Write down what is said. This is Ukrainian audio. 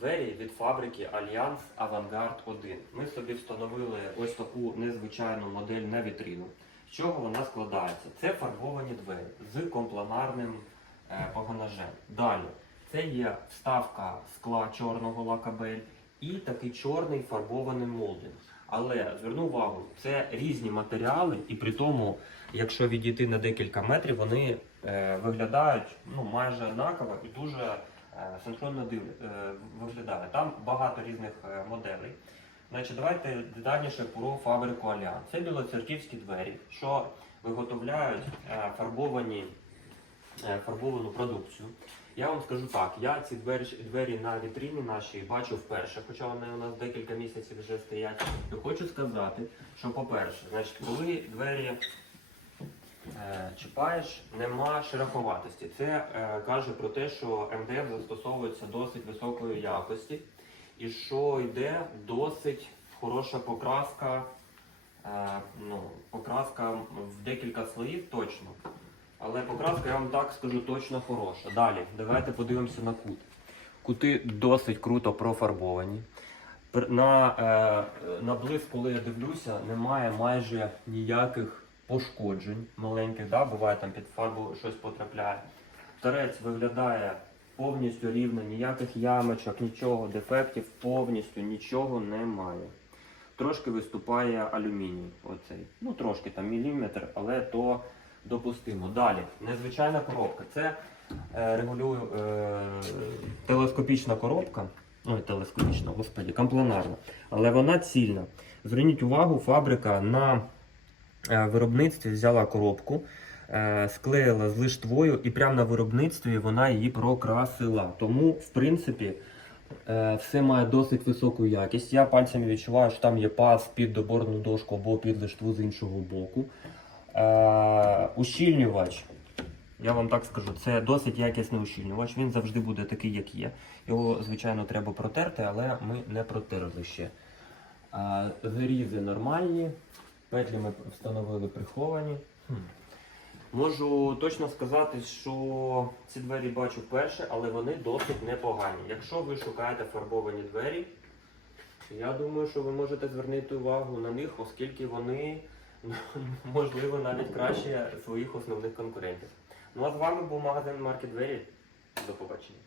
двері від фабрики Альянс Авангард 1. Ми собі встановили ось таку незвичайну модель на вітрину. З чого вона складається? Це фарбовані двері з компланарним е, погонажем. Далі це є вставка скла чорного лакабель і такий чорний фарбований молдинг. Але зверну увагу, це різні матеріали, і при тому, якщо відійти на декілька метрів, вони е, виглядають ну, майже однаково і дуже синхронно див, е, виглядає. Там багато різних е, моделей. Значить, давайте детальніше про фабрику Аліан. Це білоцерківські двері, що виготовляють е, фарбовані, е, фарбовану продукцію. Я вам скажу так, я ці двері, двері на вітрині нашій бачу вперше, хоча вони у нас декілька місяців вже стоять. І хочу сказати, що по-перше, значить, коли двері е, чіпаєш, нема шероховатості. Це е, каже про те, що МДФ застосовується досить високої якості і що йде досить хороша покраска, е, ну, покраска в декілька слоїв точно. Але покраска, я вам так скажу, точно хороша. Далі, давайте подивимося на кут. Кути досить круто профарбовані. На, е, на блиск, коли я дивлюся, немає майже ніяких пошкоджень маленьких. Да? Буває там під фарбу щось потрапляє. Торець виглядає повністю рівно, ніяких ямочок, нічого, дефектів повністю нічого немає. Трошки виступає алюміній. Оцей. Ну трошки там міліметр, але то допустимо. Далі, незвичайна коробка. Це е, регулюю е, телескопічна коробка. Ой, телескопічна, господі, компланарна. Але вона цільна. Зверніть увагу, фабрика на виробництві взяла коробку, е, склеїла з лиштвою і прямо на виробництві вона її прокрасила. Тому, в принципі, е, все має досить високу якість. Я пальцями відчуваю, що там є паз під доборну дошку або під лиштву з іншого боку. Е, ущільнювач. Я вам так скажу, це досить якісний ущільнювач. Він завжди буде такий, як є. Його, звичайно, треба протерти, але ми не протерли ще. Зарізи нормальні, петлі ми встановили приховані. Можу точно сказати, що ці двері бачу вперше, але вони досить непогані. Якщо ви шукаєте фарбовані двері, я думаю, що ви можете звернути увагу на них, оскільки вони можливо навіть краще своїх основних конкурентів. Ну а з вами був магазин Марки Двері. До побачення.